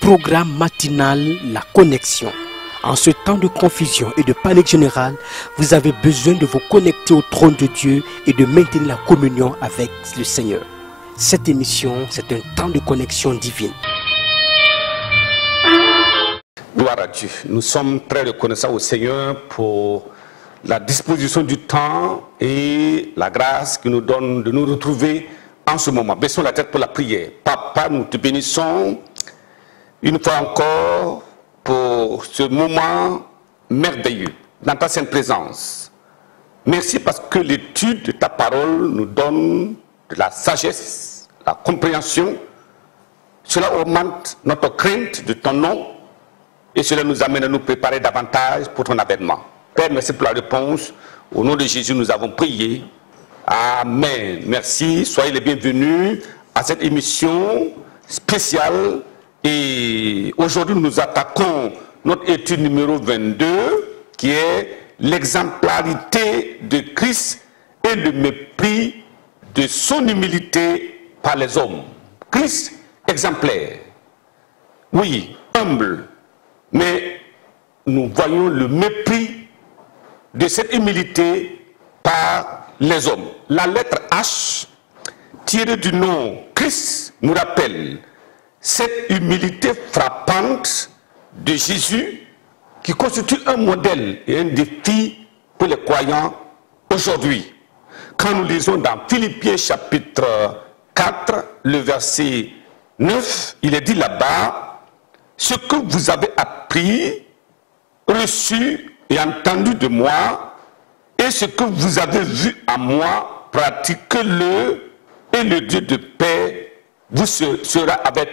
Programme matinal La Connexion. En ce temps de confusion et de panique générale, vous avez besoin de vous connecter au trône de Dieu et de maintenir la communion avec le Seigneur. Cette émission, c'est un temps de connexion divine. Gloire à Dieu. Nous sommes très reconnaissants au Seigneur pour la disposition du temps et la grâce qu'il nous donne de nous retrouver en ce moment. Baissons la tête pour la prière. Papa, nous te bénissons une fois encore pour ce moment merveilleux dans ta sainte présence. Merci parce que l'étude de ta parole nous donne de la sagesse, la compréhension. Cela augmente notre crainte de ton nom et cela nous amène à nous préparer davantage pour ton avènement. Père, merci pour la réponse. Au nom de Jésus, nous avons prié. Amen. Merci. Soyez les bienvenus à cette émission spéciale. Et aujourd'hui, nous attaquons notre étude numéro 22, qui est l'exemplarité de Christ et le mépris de son humilité par les hommes. Christ exemplaire. Oui, humble. Mais nous voyons le mépris de cette humilité par les hommes. La lettre H, tirée du nom Christ, nous rappelle cette humilité frappante de Jésus qui constitue un modèle et un défi pour les croyants aujourd'hui. Quand nous lisons dans Philippiens chapitre 4, le verset 9, il est dit là-bas, ce que vous avez appris, reçu et entendu de moi, et ce que vous avez vu à moi, pratiquez-le, et le Dieu de paix vous sera avec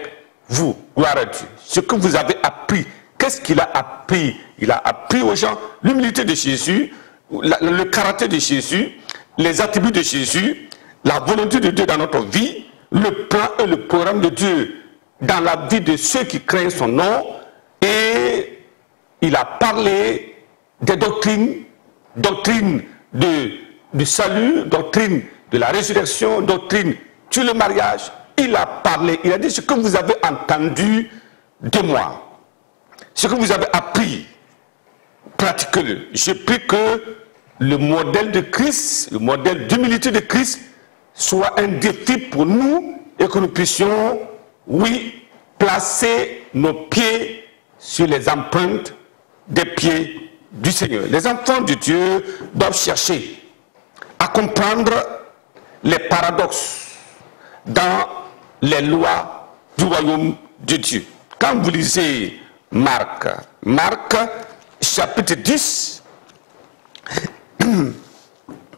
vous. Gloire à Dieu. Ce que vous avez appris, qu'est-ce qu'il a appris? Il a appris aux gens l'humilité de Jésus, le caractère de Jésus, les attributs de Jésus, la volonté de Dieu dans notre vie, le plan et le programme de Dieu dans la vie de ceux qui craignent son nom, et il a parlé des doctrines du salut, doctrine de la résurrection, doctrine sur le mariage. Il a parlé, il a dit ce que vous avez entendu de moi, ce que vous avez appris, pratiquez-le. Je prie que le modèle de Christ, le modèle d'humilité de Christ soit un défi pour nous et que nous puissions, oui, placer nos pieds sur les empreintes des pieds du Seigneur. Les enfants de Dieu doivent chercher à comprendre les paradoxes dans les lois du royaume de Dieu. Quand vous lisez Marc chapitre 10,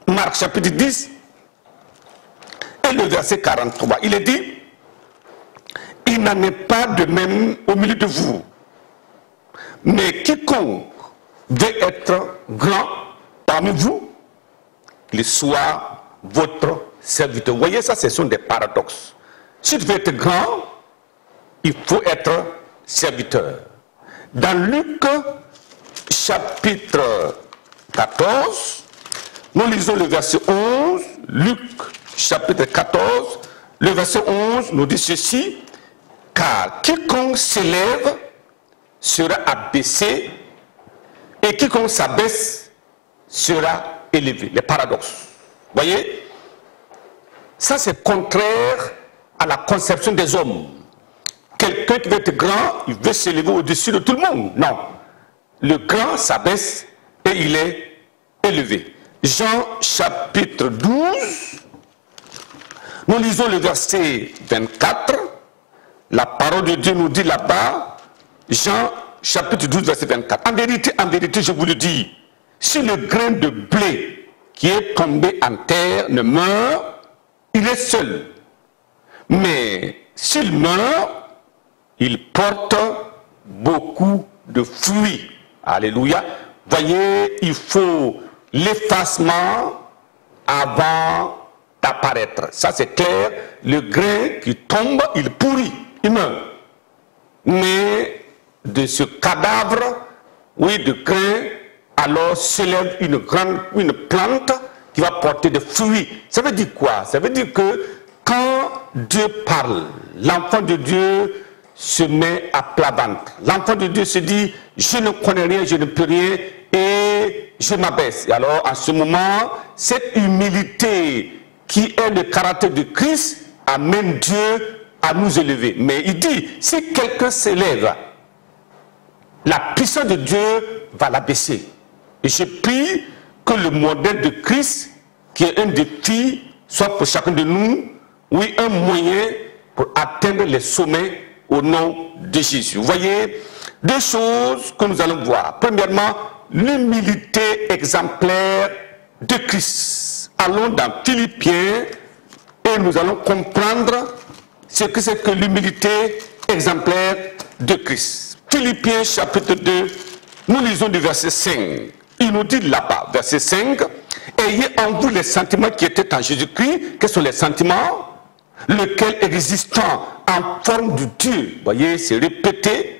Marc chapitre 10 et le verset 43, il est dit, il n'en est pas de même au milieu de vous, mais quiconque veut être grand parmi vous, qu'il soit votre serviteur. Vous voyez, ça, ce sont des paradoxes. Si tu veux être grand, il faut être serviteur. Dans Luc chapitre 14, nous lisons le verset 11. Luc chapitre 14, le verset 11 nous dit ceci, car quiconque s'élève sera abaissé et quiconque s'abaisse sera élevé. Les paradoxes. Vous voyez, ça c'est contraire à la conception des hommes. Quelqu'un qui veut être grand, il veut s'élever au-dessus de tout le monde. Non. Le grand s'abaisse et il est élevé. Jean chapitre 12, nous lisons le verset 24. La parole de Dieu nous dit là-bas, Jean chapitre 12, verset 24. En vérité, je vous le dis, si le grain de blé qui est tombé en terre ne meurt, il est seul. Mais s'il meurt, il porte beaucoup de fruits. Alléluia. Voyez, il faut l'effacement avant d'apparaître. Ça c'est clair. Le grain qui tombe, il pourrit, il meurt. Mais de ce cadavre, oui, de grain, alors s'élève une plante qui va porter des fruits. Ça veut dire quoi? Ça veut dire que quand Dieu parle, l'enfant de Dieu se met à plat ventre. L'enfant de Dieu se dit, je ne connais rien, je ne peux rien, et je m'abaisse. Et alors, en ce moment, cette humilité qui est le caractère de Christ amène Dieu à nous élever. Mais il dit, si quelqu'un s'élève, la puissance de Dieu va l'abaisser. Et je prie que le modèle de Christ, qui est un défi, soit pour chacun de nous, oui, un moyen pour atteindre les sommets au nom de Jésus. Vous voyez, deux choses que nous allons voir. Premièrement, l'humilité exemplaire de Christ. Allons dans Philippiens et nous allons comprendre ce que c'est que l'humilité exemplaire de Christ. Philippiens chapitre 2, nous lisons du verset 5. Il nous dit là-bas, verset 5, « Ayez en vous les sentiments qui étaient en Jésus-Christ. » Quels sont les sentiments? Lequel existant en forme de Dieu, vous voyez, c'est répété,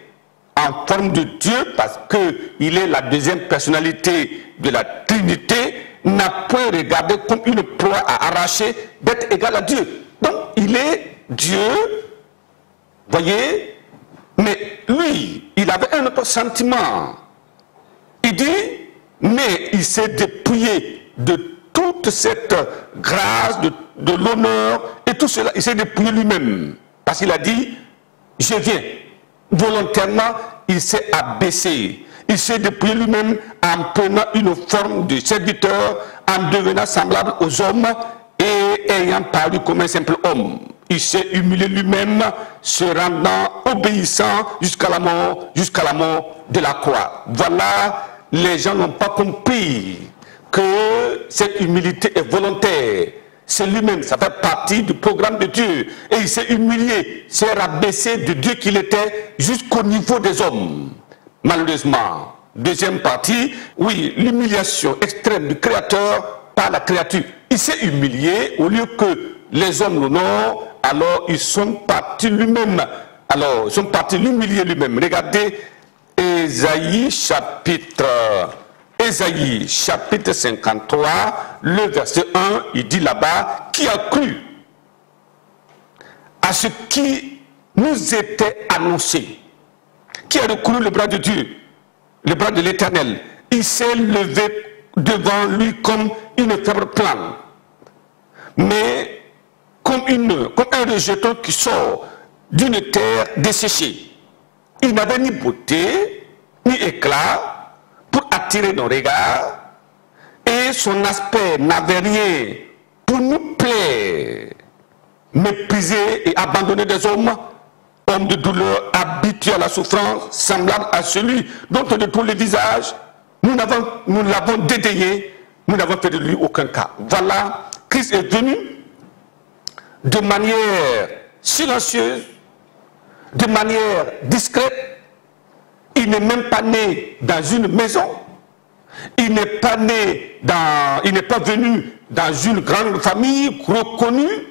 en forme de Dieu, parce qu'il est la deuxième personnalité de la Trinité, n'a point regardé comme une proie à arracher d'être égal à Dieu. Donc, il est Dieu, voyez, mais lui, il avait un autre sentiment. Il dit, mais il s'est dépouillé de toute cette grâce, de l'honneur et tout cela, il s'est dépouillé lui-même. Parce qu'il a dit, je viens. Volontairement, il s'est abaissé. Il s'est dépouillé lui-même en prenant une forme de serviteur, en devenant semblable aux hommes et ayant paru comme un simple homme. Il s'est humilié lui-même, se rendant obéissant jusqu'à la mort de la croix. Voilà, les gens n'ont pas compris que cette humilité est volontaire. C'est lui-même, ça fait partie du programme de Dieu. Et il s'est humilié, s'est rabaissé de Dieu qu'il était jusqu'au niveau des hommes. Malheureusement, deuxième partie, oui, l'humiliation extrême du Créateur par la créature. Il s'est humilié au lieu que les hommes l'honorent, alors ils sont partis lui-même. Alors, ils sont partis l'humilier lui-même. Regardez Ésaïe chapitre 53, le verset 1, il dit là-bas, qui a cru à ce qui nous était annoncé, qui a recouru le bras de Dieu, le bras de l'Éternel. Il s'est levé devant lui comme une fève plane, mais comme un rejeton qui sort d'une terre desséchée. Il n'avait ni beauté, ni éclat pour attirer nos regards, et son aspect n'avait rien pour nous plaire. Méprisé et abandonné des hommes, homme de douleur, habitué à la souffrance, semblable à celui dont on détourne le visage, nous l'avons dédaigné, nous n'avons fait de lui aucun cas. Voilà, Christ est venu de manière silencieuse, de manière discrète. Il n'est même pas né dans une maison. Il n'est pas venu dans une grande famille reconnue.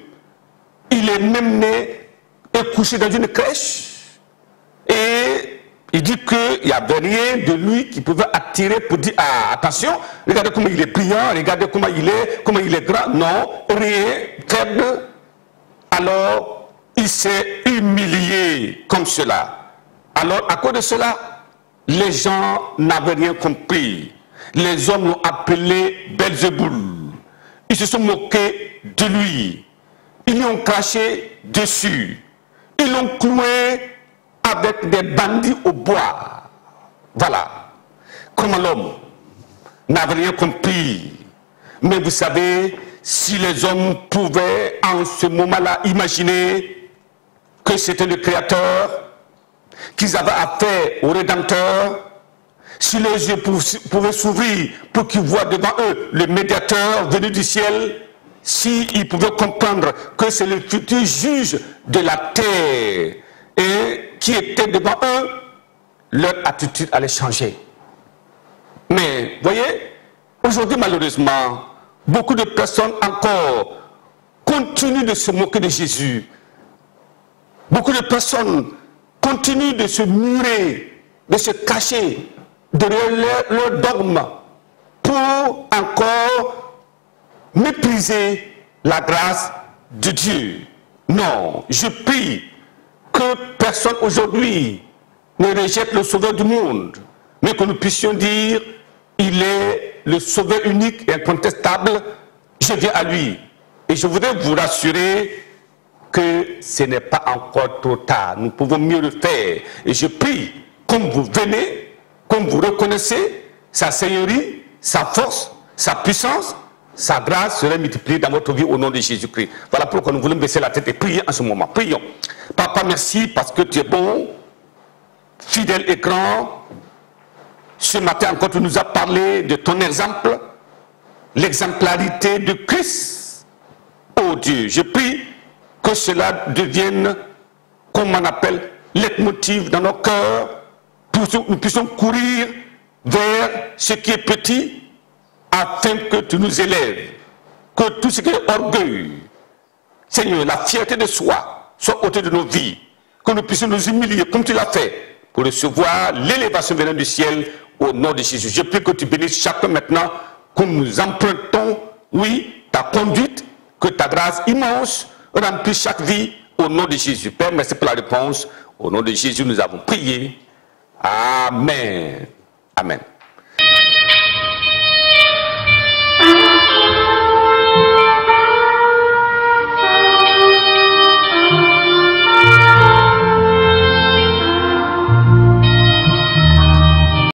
Il est même né et couché dans une crèche. Et il dit qu'il n'y avait rien de lui qui pouvait attirer pour dire, ah, attention, regardez comment il est brillant, regardez comment il est grand. Non, rien, faible. Alors, il s'est humilié comme cela. Alors, à cause de cela, les gens n'avaient rien compris. Les hommes l'ont appelé Belzéboul. Ils se sont moqués de lui. Ils lui ont craché dessus. Ils l'ont cloué avec des bandits au bois. Voilà. Comment l'homme n'avait rien compris. Mais vous savez, si les hommes pouvaient en ce moment-là imaginer que c'était le Créateur, qu'ils avaient affaire au Rédempteur, si les yeux pouvaient s'ouvrir pour qu'ils voient devant eux le médiateur venu du ciel, s'ils pouvaient comprendre que c'est le futur juge de la terre et qui était devant eux, leur attitude allait changer. Mais, voyez, aujourd'hui malheureusement, beaucoup de personnes encore continuent de se moquer de Jésus. Beaucoup de personnes continuent de se murer, de se cacher derrière leur dogme pour encore mépriser la grâce de Dieu. Non, je prie que personne aujourd'hui ne rejette le Sauveur du monde, mais que nous puissions dire, il est le Sauveur unique et incontestable, je viens à lui. Et je voudrais vous rassurer que ce n'est pas encore trop tard, nous pouvons mieux le faire. Et je prie, comme vous venez, comme vous reconnaissez sa seigneurie, sa force, sa puissance, sa grâce serait multipliée dans votre vie au nom de Jésus-Christ. Voilà pourquoi nous voulons baisser la tête et prier en ce moment. Prions. Papa, merci parce que tu es bon, fidèle et grand. Ce matin encore, tu nous as parlé de ton exemple, l'exemplarité de Christ. Oh Dieu, je prie que cela devienne, comme on appelle, leitmotiv dans nos cœurs, pour que nous puissions courir vers ce qui est petit, afin que tu nous élèves, que tout ce qui est orgueil, Seigneur, la fierté de soi, soit ôtée de nos vies, que nous puissions nous humilier comme tu l'as fait, pour recevoir l'élévation venant du ciel au nom de Jésus. Je prie que tu bénisses chacun maintenant, que nous empruntons, oui, ta conduite, que ta grâce immense remplisse chaque vie au nom de Jésus. Père, merci pour la réponse. Au nom de Jésus, nous avons prié. Amen. Amen.